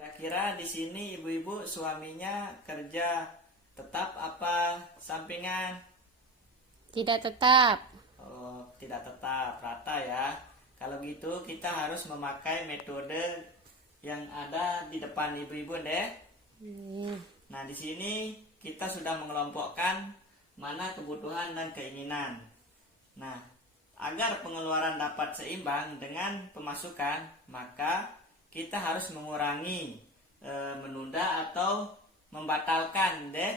Kira-kira di sini ibu-ibu suaminya kerja tetap apa sampingan? Tidak tetap. Oh, tidak tetap, rata ya. Kalau gitu kita harus memakai metode yang ada di depan ibu-ibu deh. Nah, di sini kita sudah mengelompokkan mana kebutuhan dan keinginan. Nah, agar pengeluaran dapat seimbang dengan pemasukan, maka kita harus mengurangi, menunda atau membatalkan deh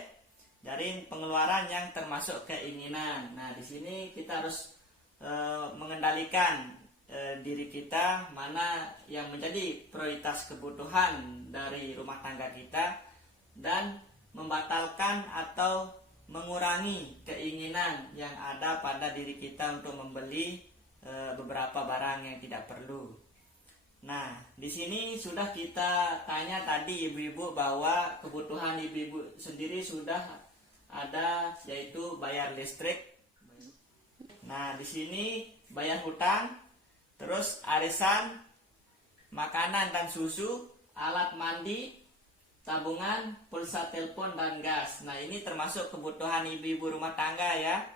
dari pengeluaran yang termasuk keinginan. Nah, di sini kita harus mengendalikan diri kita mana yang menjadi prioritas kebutuhan dari rumah tangga kita dan membatalkan atau mengurangi keinginan yang ada pada diri kita untuk membeli beberapa barang yang tidak perlu. Nah, di sini sudah kita tanya tadi ibu-ibu bahwa kebutuhan ibu-ibu sendiri sudah ada, yaitu bayar listrik. Nah, di sini bayar hutang, terus arisan, makanan dan susu, alat mandi, tabungan, pulsa telepon dan gas. Nah, ini termasuk kebutuhan ibu-ibu rumah tangga ya.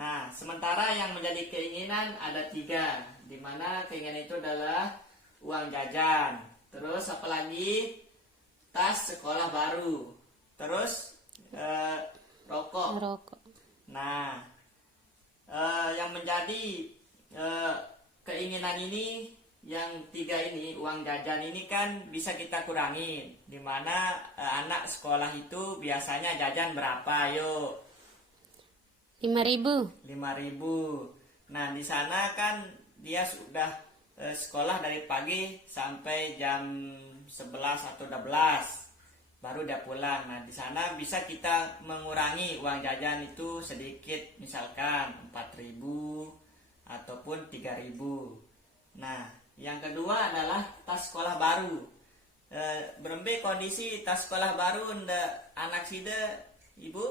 Nah, sementara yang menjadi keinginan ada 3, di mana keinginan itu adalah uang jajan, terus apalagi tas sekolah baru, terus rokok. Nah, yang menjadi keinginan ini, yang 3 ini, uang jajan ini kan bisa kita kurangi, dimana anak sekolah itu biasanya jajan berapa, yuk? 5.000. 5.000. Nah, di sana kan dia sudah sekolah dari pagi sampai jam 11 atau 12 baru dia pulang. Nah, di sana bisa kita mengurangi uang jajan itu sedikit, misalkan 4.000 ataupun 3.000. Nah, yang kedua adalah tas sekolah baru. Berembe kondisi tas sekolah baru ndak anak sida ibu?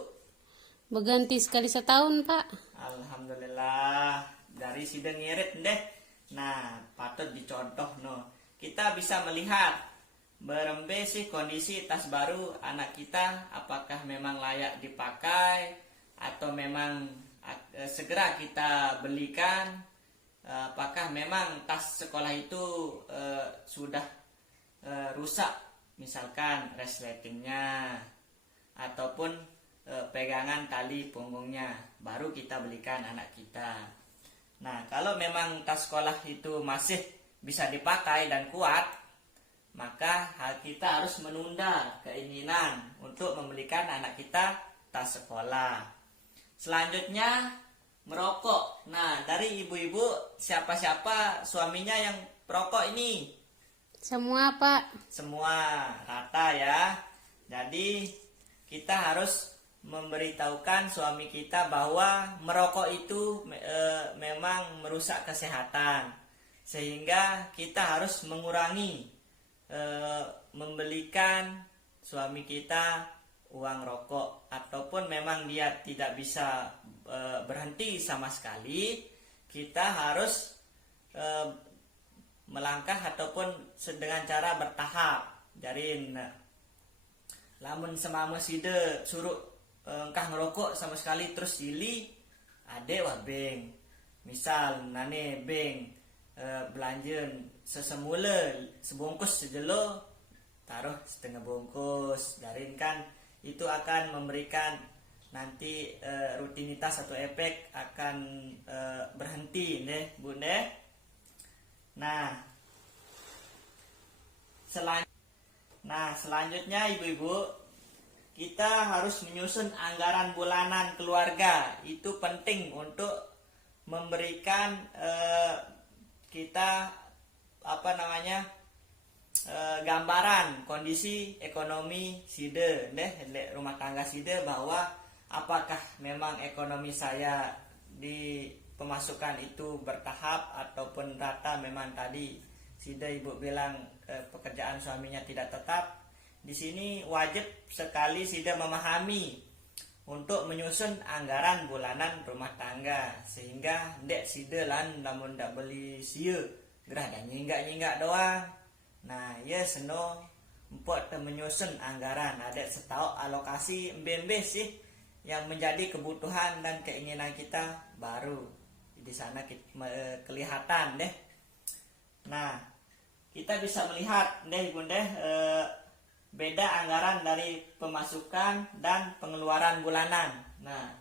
Berganti sekali setahun, Pak. Alhamdulillah, dari sida ngirit deh. Nah, patut dicontoh no. Kita bisa melihat berembe sih kondisi tas baru anak kita, apakah memang layak dipakai atau memang segera kita belikan. Apakah memang tas sekolah itu sudah rusak, misalkan resletingnya ataupun pegangan tali punggungnya, baru kita belikan anak kita. Nah, kalau memang tas sekolah itu masih bisa dipakai dan kuat, maka kita harus menunda keinginan untuk membelikan anak kita tas sekolah. Selanjutnya, merokok. Nah, dari ibu-ibu siapa-siapa suaminya yang perokok ini? Semua, Pak. Semua rata ya. Jadi kita harus memberitahukan suami kita bahwa merokok itu memang merusak kesehatan, sehingga kita harus mengurangi membelikan suami kita uang rokok, ataupun memang dia tidak bisa berhenti sama sekali, kita harus melangkah ataupun dengan cara bertahap. Jadi lamun semama sida suruh engkah ngerokok sama sekali terus sili ade wah beng, misal nane beng belanja sesemula sebungkus sejelo taruh setengah bungkus, darin kan itu akan memberikan nanti rutinitas atau efek akan berhenti deh bu deh. Nah, selanjutnya ibu-ibu, kita harus menyusun anggaran bulanan keluarga. Itu penting untuk memberikan kita gambaran kondisi ekonomi sida deh rumah tangga sida, bahwa apakah memang ekonomi saya di pemasukan itu bertahap ataupun rata. Memang tadi sida ibu bilang pekerjaan suaminya tidak tetap. Di sini wajib sekali sida memahami untuk menyusun anggaran bulanan rumah tangga, sehingga ndek sida lan namun ndak beli sia gerah dan nyinggak doang. Nah, ya seno Empok menyusun anggaran, ada setahu alokasi MBMB sih yang menjadi kebutuhan dan keinginan kita baru di sana kelihatan deh. Nah, kita bisa melihat deh bunda beda anggaran dari pemasukan dan pengeluaran bulanan. Nah,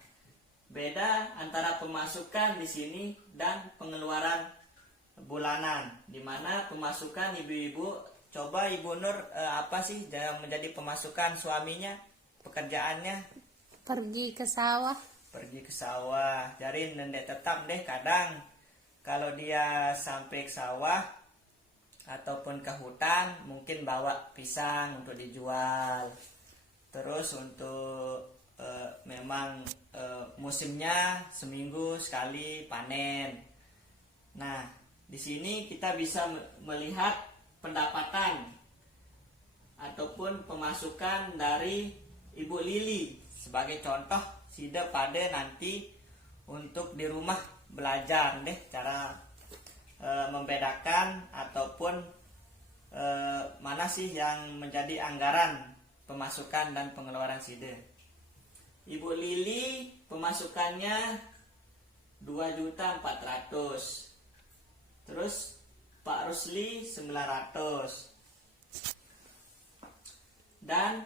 beda antara pemasukan di sini dan pengeluaran bulanan, dimana pemasukan ibu-ibu, coba Ibu Nur apa sih yang menjadi pemasukan suaminya, pekerjaannya? Pergi ke sawah. Pergi ke sawah. Jadi nendek tetap deh, kadang kalau dia sampai ke sawah ataupun ke hutan mungkin bawa pisang untuk dijual. Terus untuk memang musimnya seminggu sekali panen. Nah, di sini kita bisa melihat pendapatan ataupun pemasukan dari Ibu Lili. Sebagai contoh, sida pada nanti untuk di rumah belajar deh cara membedakan ataupun mana sih yang menjadi anggaran pemasukan dan pengeluaran sida. Ibu Lili pemasukannya 2.400.000. Terus Pak Rusli 900. Dan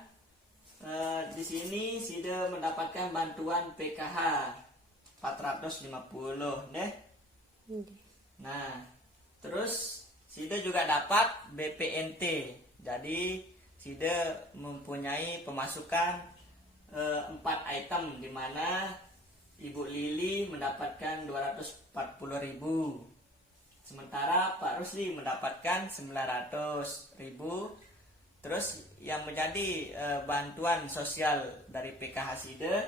di sini sida mendapatkan bantuan PKH 450 deh. Nah, terus sida juga dapat BPNT. Jadi sida mempunyai pemasukan 4 item, di mana Ibu Lili mendapatkan 240.000, sementara Pak Rusli mendapatkan 900.000. Terus yang menjadi bantuan sosial dari PKH sida,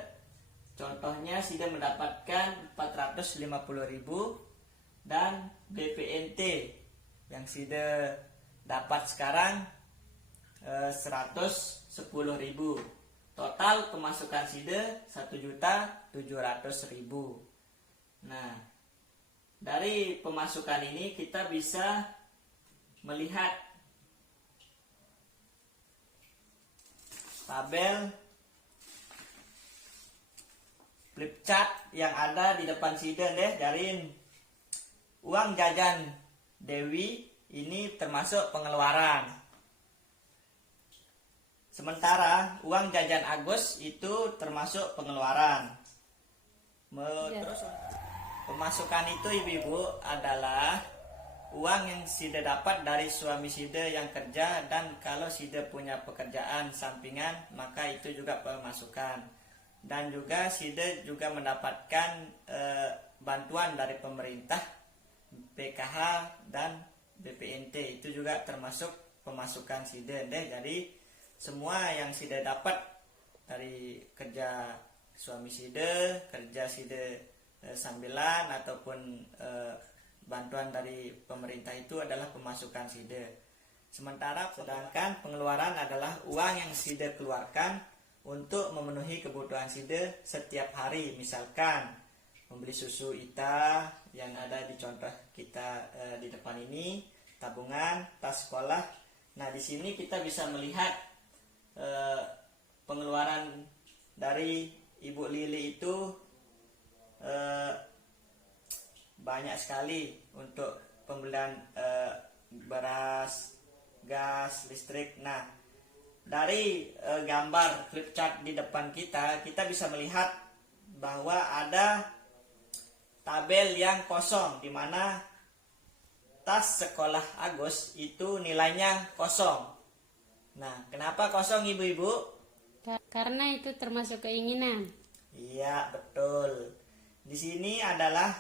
contohnya sida mendapatkan 450.000, dan BPNT yang sida dapat sekarang 110.000. Total pemasukan sida 1.700.000. Nah, dari pemasukan ini kita bisa melihat tabel flip chart yang ada di depan sida deh. Dari uang jajan Dewi ini termasuk pengeluaran. Sementara uang jajan Agus itu termasuk pengeluaran. Terus pemasukan itu ibu-ibu adalah uang yang sida dapat dari suami sida yang kerja, dan kalau sida punya pekerjaan sampingan maka itu juga pemasukan. Dan juga sida juga mendapatkan bantuan dari pemerintah, PKH dan BPNT, itu juga termasuk pemasukan sida deh. Jadi semua yang sida dapat dari kerja suami sida, kerja sida sambilan ataupun bantuan dari pemerintah itu adalah pemasukan sida. Sedangkan pengeluaran adalah uang yang sida keluarkan untuk memenuhi kebutuhan sida setiap hari. Misalkan membeli susu Ita yang ada di contoh kita di depan ini, tabungan, tas sekolah. Nah, di sini kita bisa melihat pengeluaran dari Ibu Lili itu banyak sekali untuk pembelian beras, gas, listrik. Nah, dari gambar flip chart di depan kita bisa melihat bahwa ada tabel yang kosong, di mana tas sekolah Agus itu nilainya kosong. Nah, kenapa kosong ibu-ibu? Karena itu termasuk keinginan. Iya, betul. Di sini adalah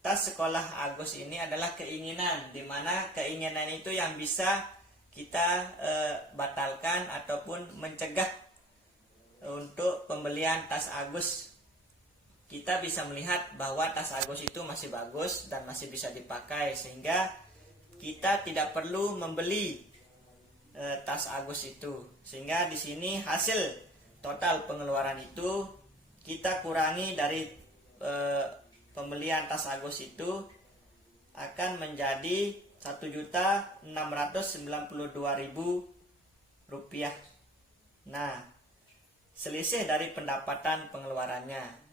tas sekolah Agus ini adalah keinginan, di mana keinginan itu yang bisa kita batalkan ataupun mencegah untuk pembelian tas Agus. Kita bisa melihat bahwa tas Agus itu masih bagus dan masih bisa dipakai, sehingga kita tidak perlu membeli tas Agus itu. Sehingga di sini hasil total pengeluaran itu kita kurangi dari pembelian tas Agus itu akan menjadi 1.692.000 rupiah. Nah, selisih dari pendapatan pengeluarannya.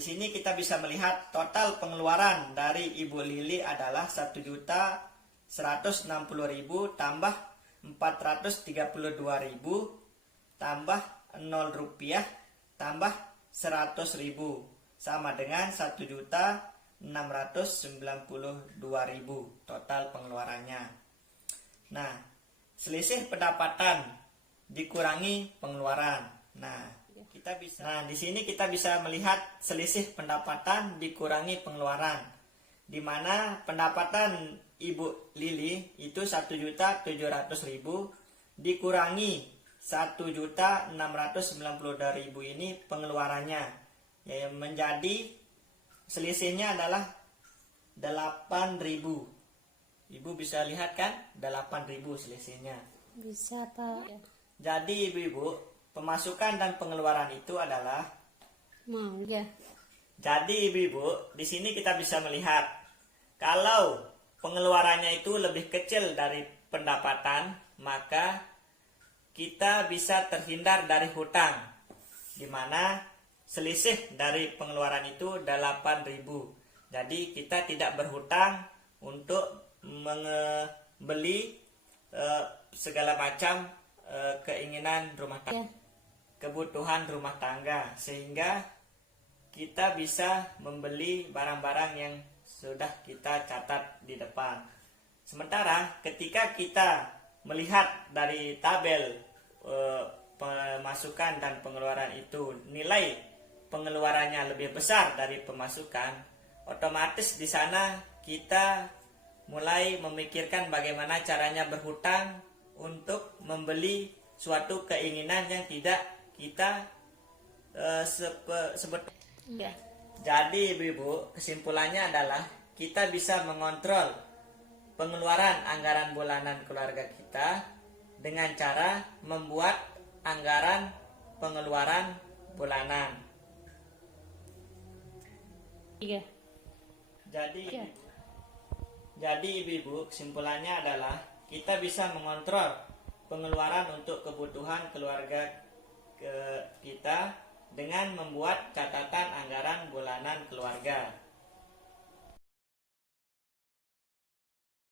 Di sini kita bisa melihat total pengeluaran dari Ibu Lili adalah 1.160.000 tambah 432.000 tambah 0 rupiah tambah 100.000 sama dengan 1.692.000 total pengeluarannya. Nah, selisih pendapatan dikurangi pengeluaran. Nah, di sini kita bisa melihat selisih pendapatan dikurangi pengeluaran, di mana pendapatan Ibu Lili itu 1.700.000 dikurangi 1.692.000 ini pengeluarannya, ya, menjadi selisihnya adalah 8.000. Ibu bisa lihat kan, 8.000 selisihnya. Bisa, Pak. Jadi ibu-ibu, pemasukan dan pengeluaran itu adalah Mau ya. Jadi ibu-ibu, di sini kita bisa melihat kalau pengeluarannya itu lebih kecil dari pendapatan, maka kita bisa terhindar dari hutang, di mana selisih dari pengeluaran itu 8.000. Jadi kita tidak berhutang untuk membeli segala macam keinginan rumah tangga, kebutuhan rumah tangga, sehingga kita bisa membeli barang-barang yang sudah kita catat di depan. Sementara ketika kita melihat dari tabel pemasukan dan pengeluaran itu, nilai pengeluarannya lebih besar dari pemasukan, otomatis di sana kita mulai memikirkan bagaimana caranya berhutang untuk membeli suatu keinginan yang tidak kita sebetulnya. Jadi ibu-ibu, kesimpulannya adalah kita bisa mengontrol pengeluaran anggaran bulanan keluarga kita dengan cara membuat anggaran pengeluaran bulanan. Iya. Jadi ibu-ibu, kesimpulannya adalah kita bisa mengontrol pengeluaran untuk kebutuhan keluarga kita dengan membuat catatan anggaran bulanan keluarga.